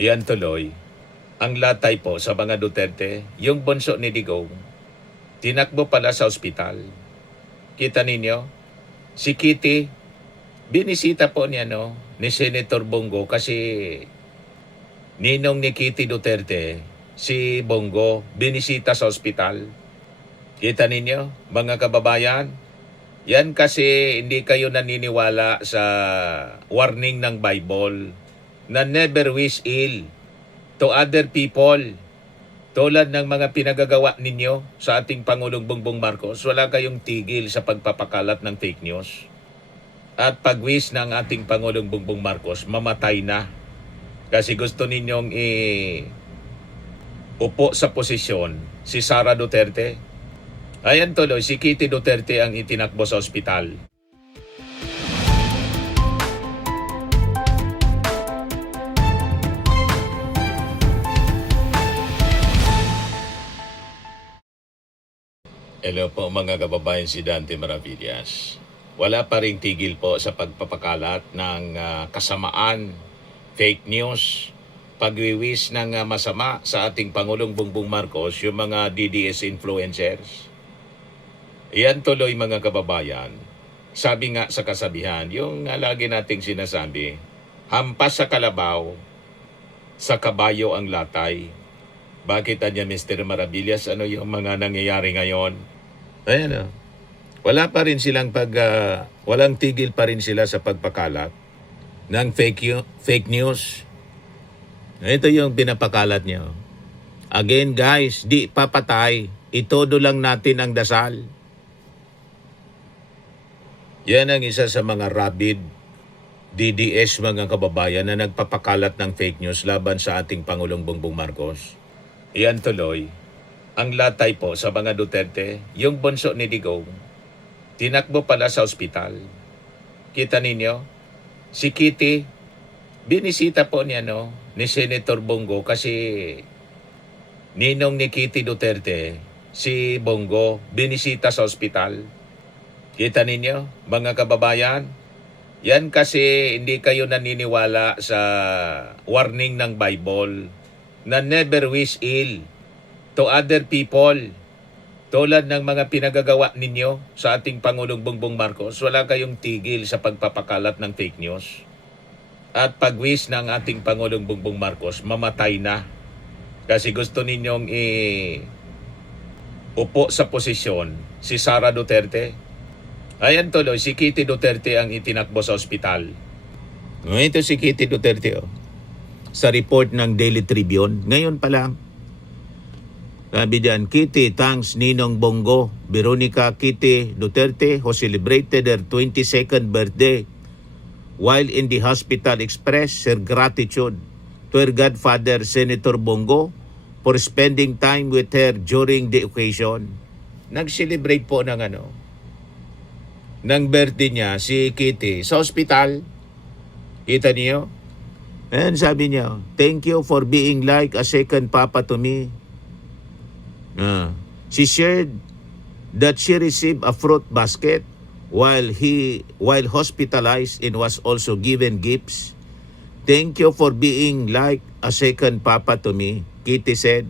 Iyan tuloy, ang latay po sa mga Duterte, yung bunso ni Digong, tinakbo pala sa ospital. Kita ninyo, si Kitty, binisita po niya ni Senator Bongo kasi ninong ni Kitty Duterte, si Bongo, binisita sa ospital. Kita ninyo, mga kababayan, yan kasi hindi kayo naniniwala sa warning ng Bible na never wish ill to other people. Tulad ng mga pinagagawa ninyo sa ating Pangulong Bongbong Marcos, wala kayong tigil sa pagpapakalat ng fake news. At pag-wish ng ating Pangulong Bongbong Marcos, mamatay na. Kasi gusto ninyong upo sa posisyon si Sara Duterte. Ayan tuloy, si Kitty Duterte ang itinakbo sa ospital. Hello po mga kababayan, si Dante Maravillas. Wala pa ring tigil po sa pagpapakalat ng kasamaan, fake news, pagwiwis ng masama sa ating Pangulong Bongbong Marcos, yung mga DDS influencers. Iyan tuloy mga kababayan. Sabi nga sa kasabihan, yung lagi nating sinasabi, hampas sa kalabaw, sa kabayo ang latay. Bakit anya Mr. Maravillas, ano yung mga nangyayari ngayon? Ayan wala pa rin silang walang tigil pa rin sila sa pagpakalat ng fake news. Ito yung pinapakalat niyo. Again guys, di papatay. Itodo lang natin ang dasal. Yan ang isa sa mga rabid DDS mga kababayan na nagpapakalat ng fake news laban sa ating Pangulong Bongbong Marcos. Iyan tuloy, ang latay po sa mga Duterte, yung bunso ni Digong, tinakbo pala sa ospital. Kita ninyo, si Kitty, binisita po niya ni Senator Bongo kasi ninong ni Kitty Duterte, si Bongo, binisita sa ospital. Kita ninyo, mga kababayan, yan kasi hindi kayo naniniwala sa warning ng Bible na never wish ill to other people. Tulad ng mga pinagagawa ninyo sa ating Pangulong Bongbong Marcos, wala kayong tigil sa pagpapakalat ng fake news. At pag-wish ng ating Pangulong Bongbong Marcos, mamatay na. Kasi gusto ninyong upo sa posisyon si Sara Duterte. Ayan tuloy, si Kitty Duterte ang itinakbo sa ospital. Ito si Kitty Duterte sa report ng Daily Tribune. Ngayon pa lang, sabi diyan, Kitty thanks Ninong Bongo, Veronica Kitty Duterte, who celebrated her 22nd birthday while in the hospital, expressed her gratitude to her godfather, Senator Bongo, for spending time with her during the occasion. Nag-celebrate po ng birthday niya si Kitty sa hospital. Kita niyo? And sabi niya, thank you for being like a second papa to me. She shared that she received a fruit basket while hospitalized and was also given gifts. Thank you for being like a second papa to me, Kitty said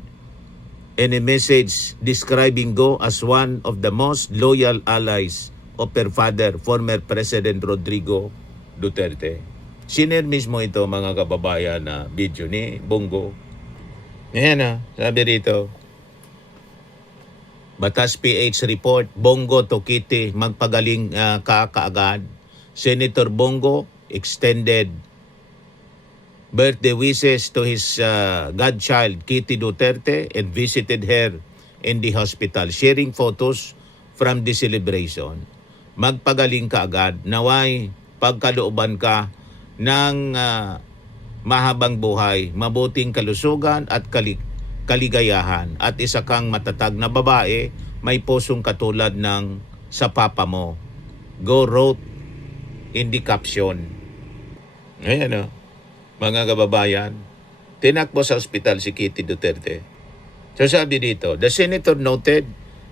in a message describing Go as one of the most loyal allies of her father, former President Rodrigo Duterte. Sinare mismo ito mga kababayan na video ni Bongo. Ayan sabi rito, Batas PH report, Bongo to Kitty, magpagaling kaagad. Senator Bongo extended birthday wishes to his godchild, Kitty Duterte, and visited her in the hospital, sharing photos from the celebration. Magpagaling kaagad, naway pagkalooban ka ng mahabang buhay, mabuting kalusugan at kaligayahan, at isa kang matatag na babae, may pusong katulad ng sa papa mo. Go wrote in the caption. Ayan mga kababayan, tinakbo sa ospital si Kitty Duterte. So sabi dito, the senator noted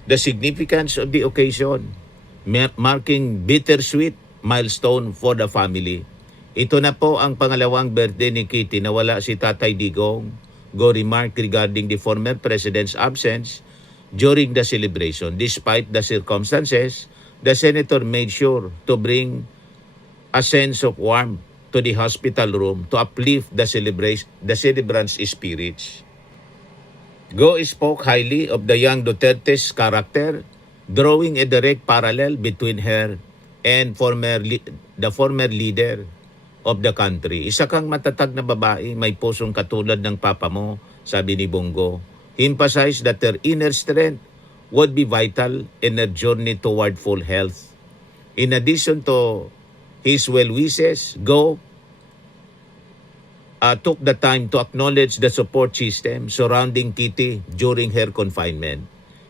the significance of the occasion, marking bittersweet milestone for the family. Ito na po ang pangalawang birthday ni Kitty na wala si Tatay Digong. Go remark regarding the former president's absence during the celebration. Despite the circumstances, the senator made sure to bring a sense of warmth to the hospital room to uplift the celebrants' spirits. Go spoke highly of the young Duterte's character, drawing a direct parallel between her and the former leader of the country. Isa kang matatag na babae, may pusong katulad ng papa mo, sabi ni Bongo. He emphasized that her inner strength would be vital in her journey toward full health. In addition to his well wishes, Go took the time to acknowledge the support system surrounding Kitty during her confinement.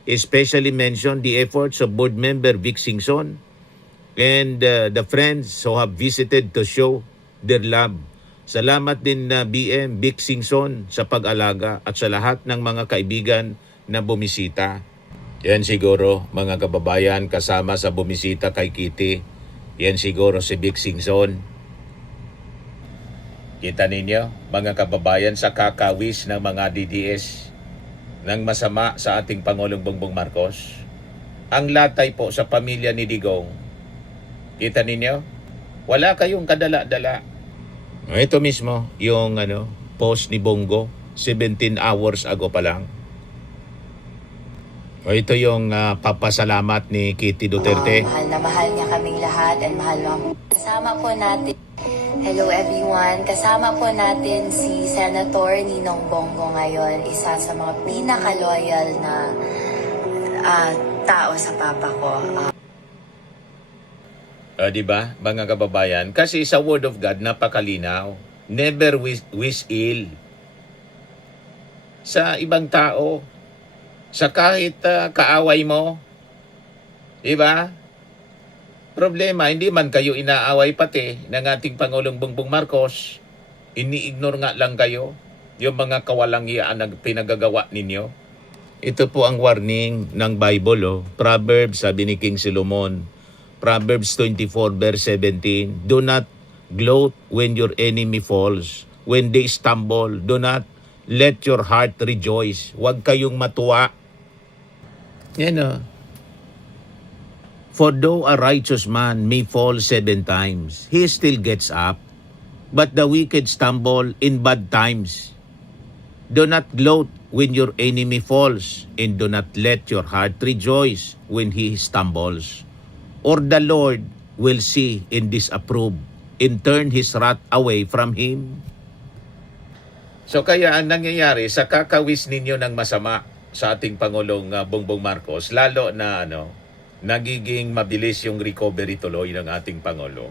He especially mentioned the efforts of board member Vic Singson and the friends who have visited to show their love. Salamat din na BM Vic Singson sa pag-alaga at sa lahat ng mga kaibigan na bumisita. Yan siguro mga kababayan kasama sa bumisita kay Kitty. Yan siguro si Vic Singson. Kita ninyo mga kababayan sa kakawis ng mga DDS ng masama sa ating Pangulong Bongbong Marcos. Ang latay po sa pamilya ni Digong. Kita ninyo? Wala kayong kadala-dala. Ito mismo yung post ni Bongo 17 hours ago pa lang. Ito yung papasalamat ni Kitty Duterte. Mahal na mahal niya kaming lahat and mahal na kasama po natin. Hello everyone, kasama po natin si Senator Ninong Bongo ngayon, isa sa mga pinaka-loyal na tao sa papa ko. Diba, mga kababayan? Kasi sa Word of God, napakalinaw. Never wish ill sa ibang tao. Sa kahit kaaway mo. Diba? Problema, hindi man kayo inaaway pati ng ating Pangulong Bongbong Marcos. Ini-ignore nga lang kayo yung mga kawalangian na pinagagawa ninyo. Ito po ang warning ng Bible. Proverbs, sabi ni King Solomon. Proverbs 24 verse 17, do not gloat when your enemy falls. When they stumble, do not let your heart rejoice. Huwag kayong matuwa. Yan. For though a righteous man may fall 7 times, he still gets up. But the wicked stumble in bad times. Do not gloat when your enemy falls, and do not let your heart rejoice when he stumbles. Or the Lord will see and disapprove and turn His wrath away from him. So kaya ang nangyayari sa kakawis ninyo ng masama sa ating Pangulong Bongbong Marcos, lalo na nagiging mabilis yung recovery tuloy ng ating Pangulo.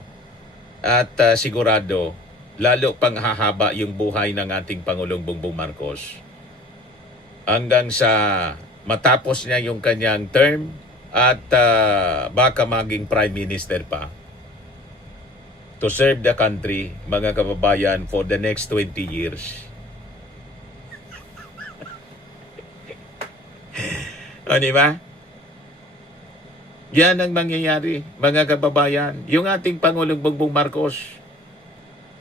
At sigurado, lalo pang hahaba yung buhay ng ating Pangulong Bongbong Marcos. Hanggang sa matapos niya yung kanyang term, at baka maging Prime Minister pa to serve the country, mga kababayan, for the next 20 years. O, di ba? Yan ang mangyayari, mga kababayan. Yung ating Pangulong Bongbong Marcos,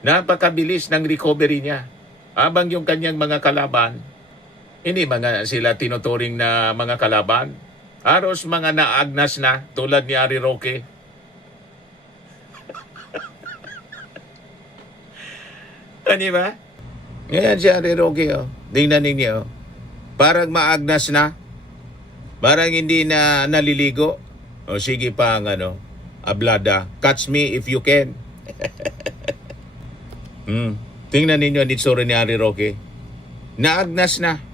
napakabilis ng recovery niya. Habang yung kanyang mga kalaban, hindi mga sila tinuturing na mga kalaban, aros mga naagnas na tulad ni Harry Roque. Ano ba? Ngayon si Harry Roque, tingnan ninyo. Parang maagnas na. Parang hindi na naliligo. O sige pa ang ablada. Catch me if you can. Tingnan ninyo ang itsura ni Harry Roque. Naagnas na.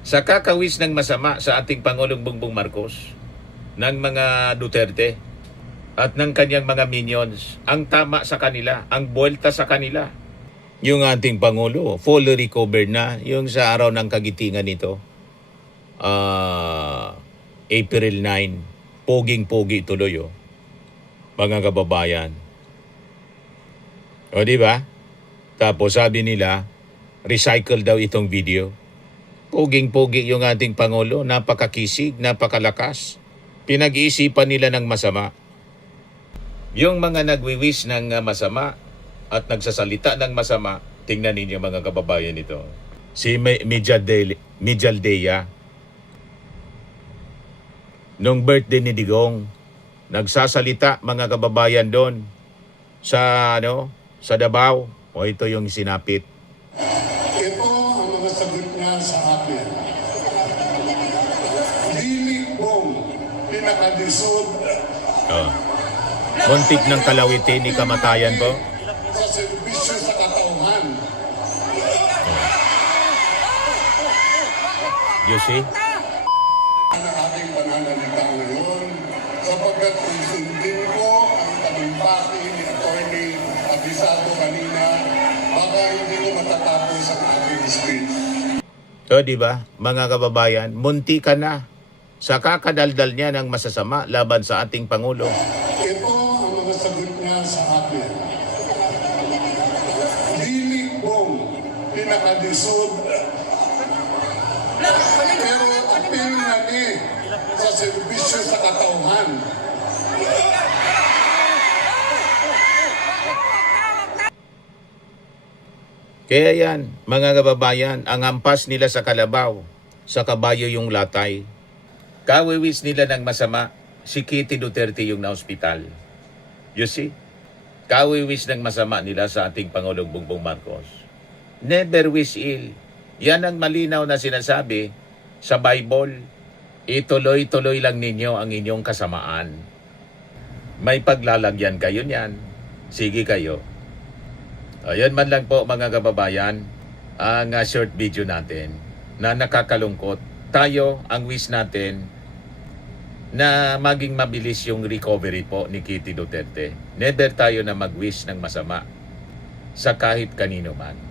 Sa kakawis ng masama sa ating Pangulong Bongbong Marcos, ng mga Duterte, at ng kanyang mga minions, ang tama sa kanila, ang buwelta sa kanila. Yung ating Pangulo, fully recovered na, yung sa araw ng kagitingan nito, April 9, poging-pogi tuloy, mga kababayan. O, di ba? Tapos sabi nila, recycle daw itong video. Poging-pogi yung ating Pangulo, napakakisig, napakalakas. Pinag-iisipan nila ng masama. Yung mga nagwiwis ng masama at nagsasalita ng masama, tingnan ninyo mga kababayan ito. Si Mijaldea, nung birthday ni Digong, nagsasalita mga kababayan doon sa sa Davao. O ito yung sinapit. Ito ang mga sagot niya sa akin. Dili kong pinakadisod Oh. Muntik ng kalawitin ni kamatayan po. sa serbisyo sa katauhan. You see? Ang aking pananalita ngayon sapagkat kung sundin ko ang tagumpati ni Atty. Abisado kanina, baka hindi ko matatapos ang aking speech. So, di ba, mga kababayan, munti ka na sa kakadaldal niya ng masasama laban sa ating Pangulo. Ito ang mga sagot niya sa akin. Dili kong pinakadisod pero apil na ni sa serbisyo sa katauhan. Kaya yan, mga kababayan, ang hampas nila sa kalabaw, sa kabayo yung latay. Kawiwis nila ng masama, si Kitty Duterte yung na-hospital. You see? Kawiwis ng masama nila sa ating Pangulong Bongbong Marcos. Never wish ill. Yan ang malinaw na sinasabi sa Bible. Ituloy-tuloy lang ninyo ang inyong kasamaan. May paglalagyan kayo niyan. Sige kayo. Ayan man lang po mga kababayan, ang short video natin na nakakalungkot. Tayo, ang wish natin na maging mabilis yung recovery po ni Kitty Duterte. Never tayo na mag-wish ng masama sa kahit kanino man.